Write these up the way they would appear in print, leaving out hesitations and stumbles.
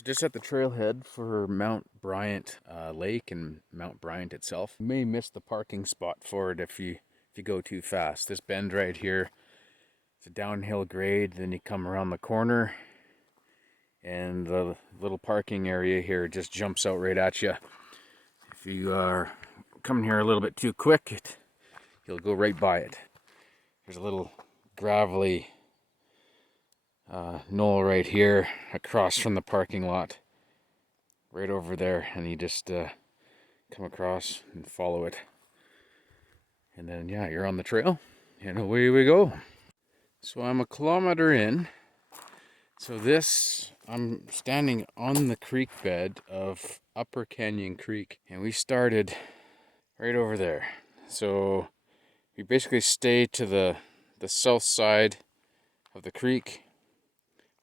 So just at the trailhead for Mount Bryant Lake and Mount Bryant itself. You may miss the parking spot for it if you go too fast. This bend right here, it's a downhill grade, then you come around the corner and the little parking area here just jumps out right at you. If you are coming here a little bit too quick, you'll go right by it. There's a little gravelly knoll right here across from the parking lot, right over there, and you just come across and follow it, and then yeah, you're on the trail and away we go. So I'm a kilometer in. So this, I'm standing on the creek bed of Upper Canyon Creek, and we started right over there. So we basically stay to the south side of the creek.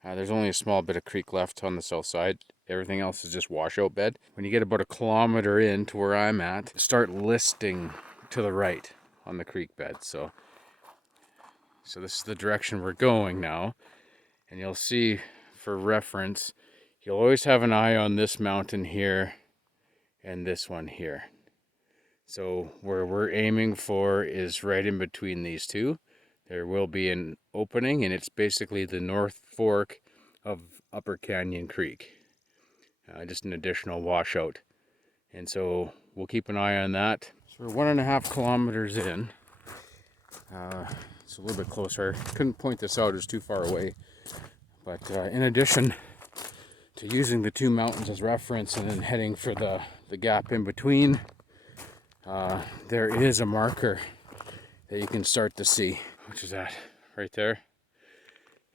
There's only a small bit of creek left on the south side. Everything else is just washout bed. When you get about a kilometer in to where I'm at, start listing to the right on the creek bed. So this is the direction we're going now. And you'll see, for reference, you'll always have an eye on this mountain here and this one here. So where we're aiming for is right in between these two. There will be an opening, and it's basically the North Fork of Upper Canyon Creek. Just an additional washout. And so we'll keep an eye on that. So we're 1.5 kilometers in. It's a little bit closer. Couldn't point this out, it's too far away. But in addition to using the two mountains as reference and then heading for the gap in between, there is a marker that you can start to see, which is that right there.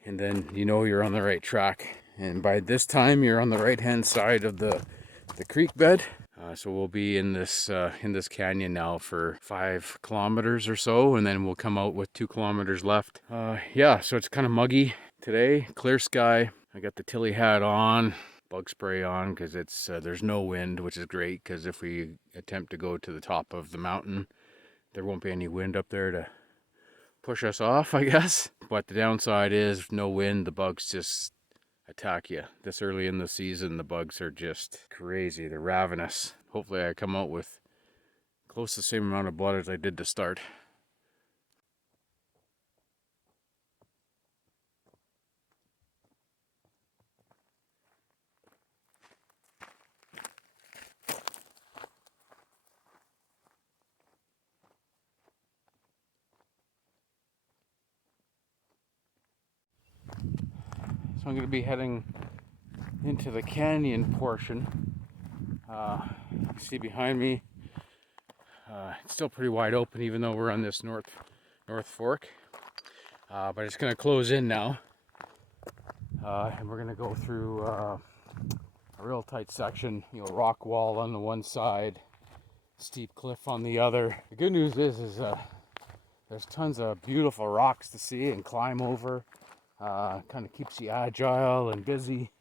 And then you know you're on the right track. And by this time you're on the right hand side of the creek bed. So we'll be in this canyon now for 5 kilometers or so, and then we'll come out with 2 kilometers left. Yeah, so it's kind of muggy today, clear sky. I got the Tilly hat on, bug spray on, because it's there's no wind, which is great, because if we attempt to go to the top of the mountain, there won't be any wind up there to push us off, I guess. But the downside is no wind, the bugs just attack you. This early in the season, the bugs are just crazy. They're ravenous. Hopefully I come out with close to the same amount of blood as I did to start. So I'm going to be heading into the canyon portion. You can see behind me, it's still pretty wide open even though we're on this North Fork. But it's going to close in now. And we're going to go through a real tight section, rock wall on the one side, steep cliff on the other. The good news is there's tons of beautiful rocks to see and climb over. Kind of keeps you agile and busy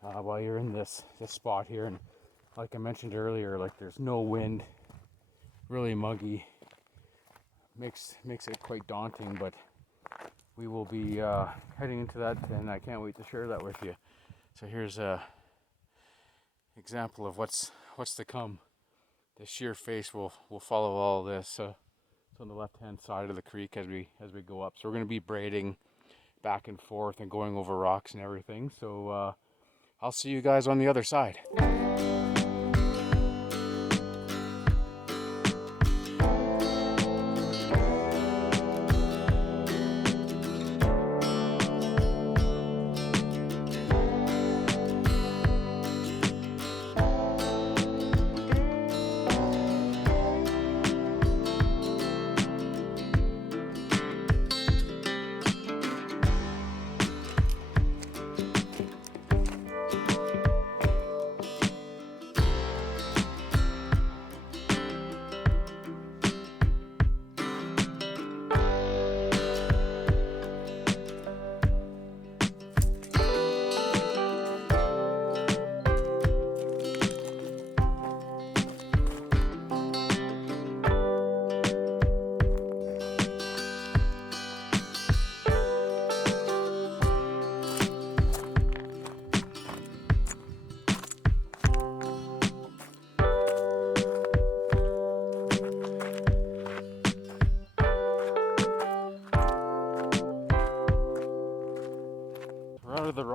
while you're in this spot here. And like I mentioned earlier, like there's no wind, really muggy, makes it quite daunting, but we will be heading into that, and I can't wait to share that with you. So here's a example of what's to come. The sheer face will follow all this. It's on the left hand side of the creek as we go up. So we're going to be braiding back and forth and going over rocks and everything. So I'll see you guys on the other side.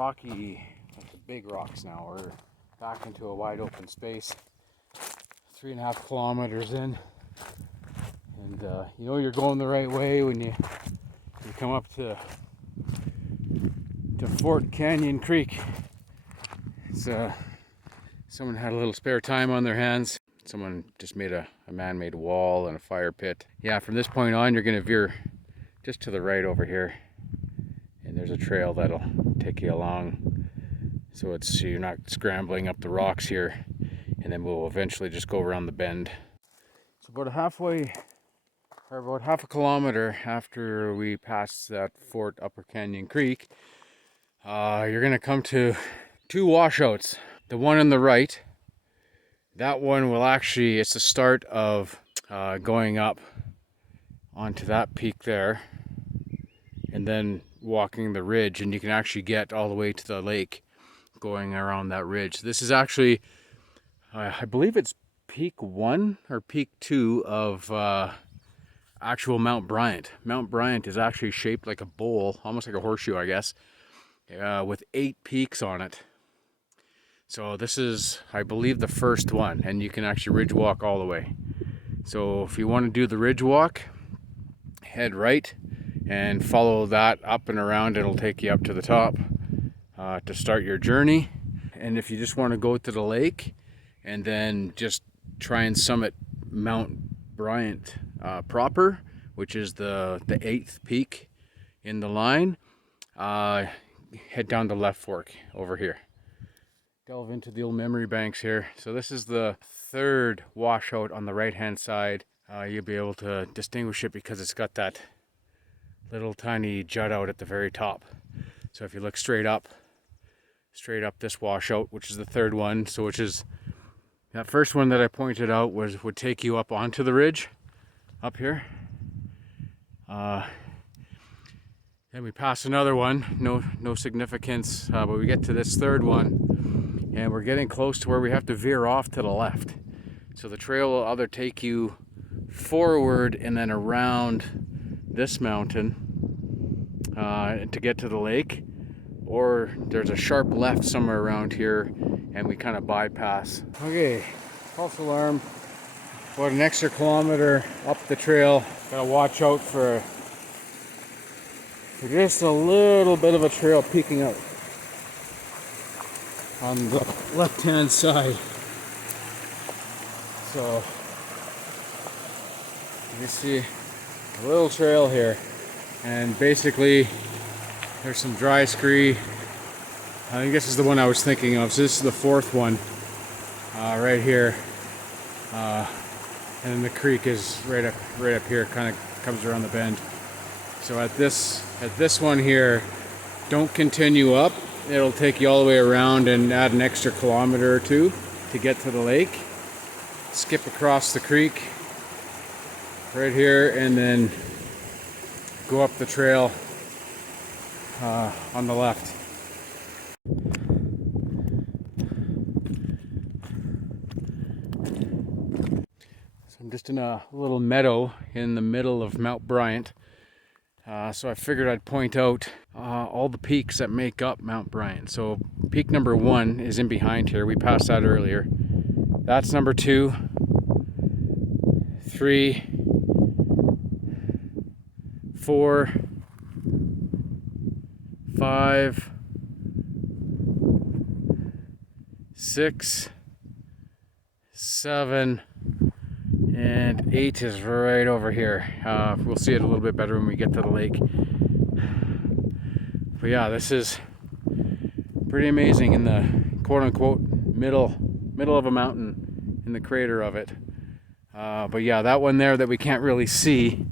rocky, like the big rocks now. We're back into a wide open space, 3.5 kilometers in. And you know you're going the right way when you come up to Fort Canyon Creek. It's someone had a little spare time on their hands. Someone just made a man-made wall and a fire pit. Yeah, from this point on, you're gonna veer just to the right over here, and there's a trail that'll take you along. So you're not scrambling up the rocks here, and then we'll eventually just go around the bend. So about half a kilometer after we pass that Fort Upper Canyon Creek, you're gonna come to 2 washouts. The one on the right, that one will actually, it's the start of going up onto that peak there, and then walking the ridge, and you can actually get all the way to the lake going around that ridge. This is actually, I believe it's peak 1 or peak 2 of actual Mount Bryant. Mount Bryant is actually shaped like a bowl, almost like a horseshoe, I guess, with 8 peaks on it. So this is, I believe, the first one, and you can actually ridge walk all the way. So if you want to do the ridge walk, head right and follow that up and around. It'll take you up to the top to start your journey. And if you just want to go to the lake and then just try and summit Mount Bryant proper, which is the 8th peak in the line, head down the left fork over here. Delve into the old memory banks here. So this is the 3rd washout on the right hand side. You'll be able to distinguish it because it's got that little tiny jut out at the very top. So if you look straight up this washout, which is the 3rd one, so which is that first one that I pointed out would take you up onto the ridge up here. Then we pass another one, no significance, but we get to this 3rd one, and we're getting close to where we have to veer off to the left. So the trail will either take you forward and then around this mountain to get to the lake, or there's a sharp left somewhere around here and we kind of bypass. Okay, false alarm. About an extra kilometer up the trail. Gotta watch out for just a little bit of a trail peeking out on the left hand side. So you can see a little trail here, and basically there's some dry scree. I think this is the one I was thinking of. So this is the 4th one right here, and then the creek is right up here, kind of comes around the bend. So at this one here, don't continue up. It'll take you all the way around and add an extra kilometer or 2 to get to the lake. Skip across the creek right here and then go up the trail on the left. So I'm just in a little meadow in the middle of Mount Bryant. So I figured I'd point out all the peaks that make up Mount Bryant. So peak number 1 is in behind here. We passed that earlier. That's number 2, 3, 4, 5, 6, 7, and 8 is right over here. We'll see it a little bit better when we get to the lake. But yeah, this is pretty amazing in the quote-unquote middle of a mountain, in the crater of it. But yeah, that one there that we can't really see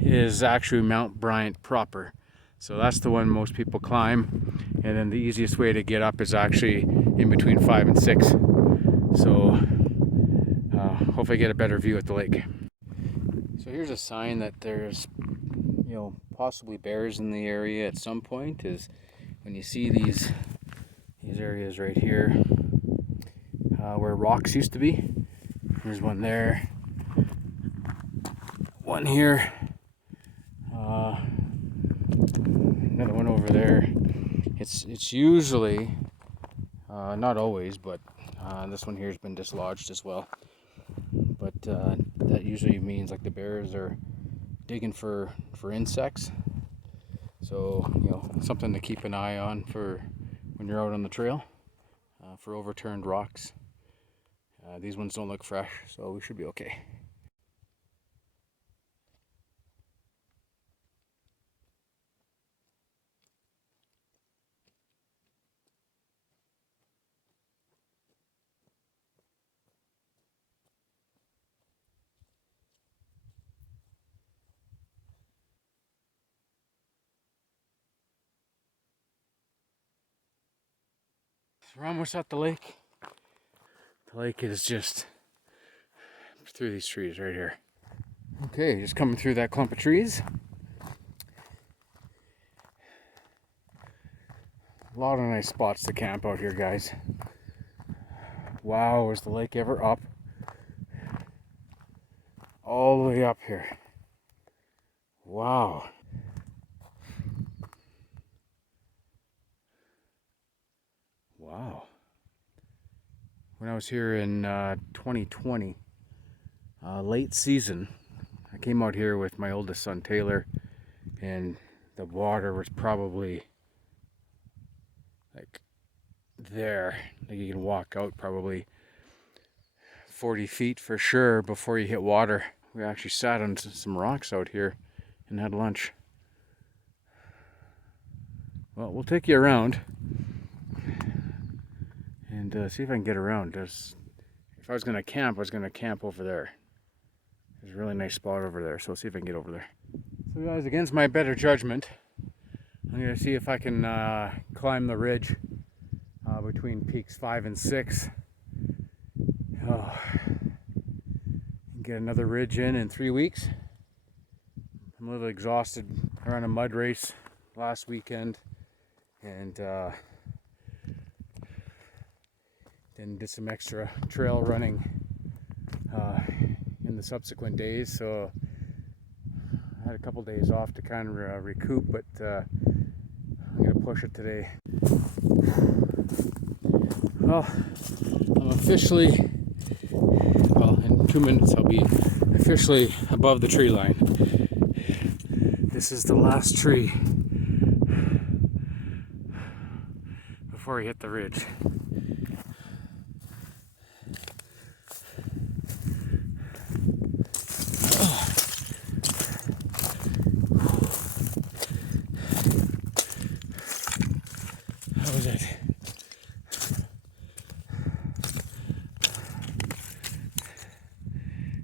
is actually Mount Bryant proper. So that's the one most people climb, and then the easiest way to get up is actually in between 5 and 6. So hopefully get a better view at the lake. So here's a sign that there's, possibly bears in the area at some point, is when you see these areas right here where rocks used to be. There's one there, one here, another one over there. It's usually, not always, but this one here has been dislodged as well. But that usually means like the bears are digging for insects. So, something to keep an eye on for when you're out on the trail, for overturned rocks. These ones don't look fresh, so we should be okay. We're almost at the lake. The lake is just through these trees right here. Okay, just coming through that clump of trees. A lot of nice spots to camp out here, guys. Wow, is the lake ever up? All the way up here. Wow. Wow. When I was here in 2020, late season, I came out here with my oldest son Taylor, and the water was probably like there. Like you can walk out probably 40 feet for sure before you hit water. We actually sat on some rocks out here and had lunch. Well, we'll take you around and see if I can get around. If I was going to camp, I was going to camp over there. There's a really nice spot over there, so we'll see if I can get over there. So guys, against my better judgment, I'm going to see if I can climb the ridge between peaks 5 and 6. Oh, get another ridge in 3 weeks. I'm a little exhausted. I ran a mud race last weekend, and then did some extra trail running in the subsequent days, so I had a couple days off to kind of recoup, but I'm going to push it today. Well, I'm officially, in 2 minutes I'll be officially above the tree line. This is the last tree before we hit the ridge. That was it.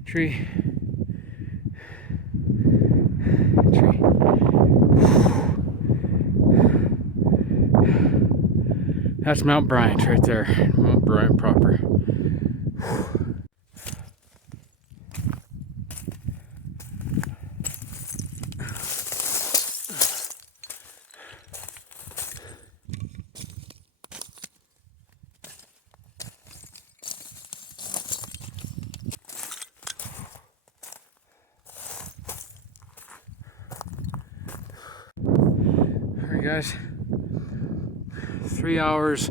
Tree. That's Mount Bryant right there. Mount Bryant proper. Alright guys, 3 hours,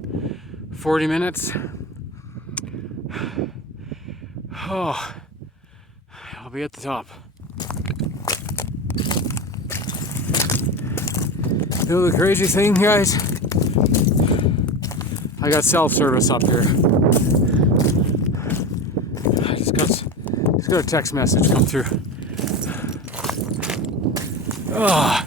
40 minutes. Oh, I'll be at the top. You know the crazy thing, guys? I got self-service up here. I just got a text message come through. Oh.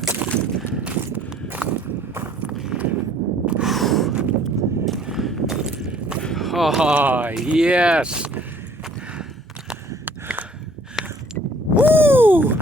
Oh, yes. Woo!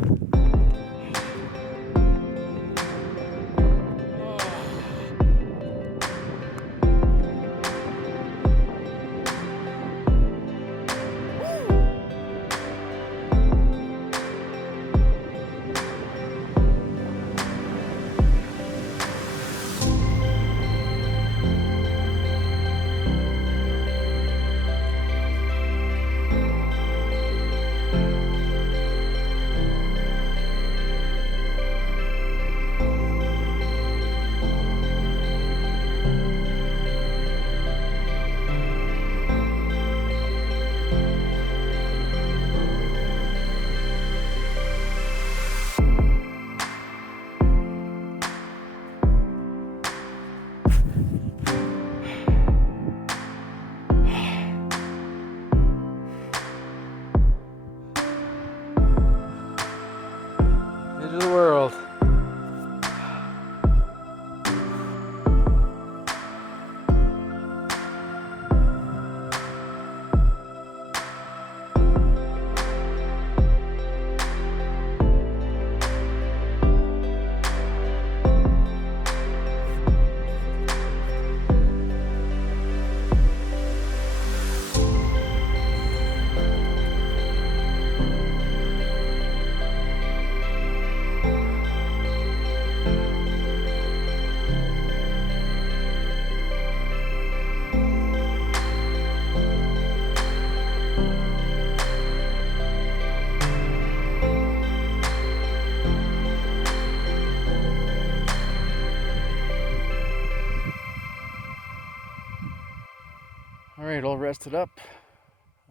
Alright, all rested up.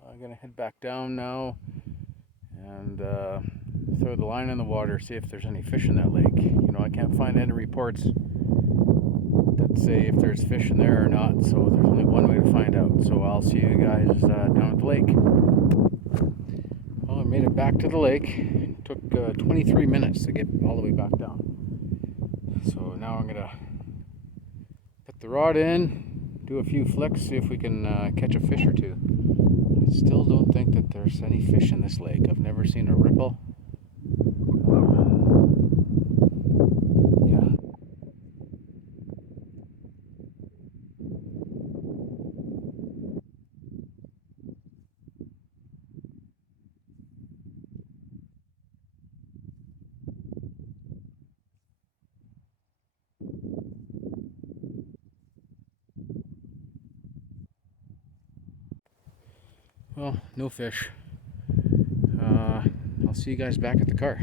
I'm gonna head back down now and throw the line in the water, see if there's any fish in that lake. You know, I can't find any reports that say if there's fish in there or not, so there's only one way to find out. So I'll see you guys down at the lake. Well, I made it back to the lake. It took 23 minutes to get all the way back down. So now I'm gonna put the rod in, do a few flicks, see if we can catch a fish or two. I still don't think that there's any fish in this lake. I've never seen a ripple. Yeah. Well, no fish. I'll see you guys back at the car.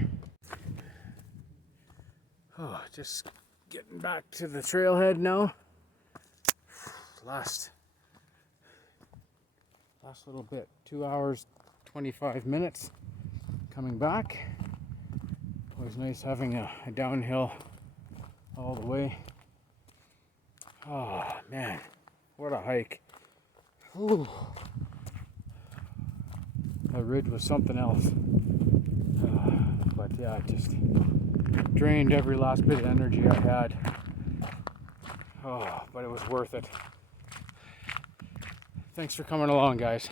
Oh, just getting back to the trailhead now. Last little bit, 2 hours, 25 minutes coming back. Always nice having a downhill all the way. Oh man, what a hike. Ooh. That ridge was something else. But yeah, it just drained every last bit of energy I had. Oh, but it was worth it. Thanks for coming along, guys.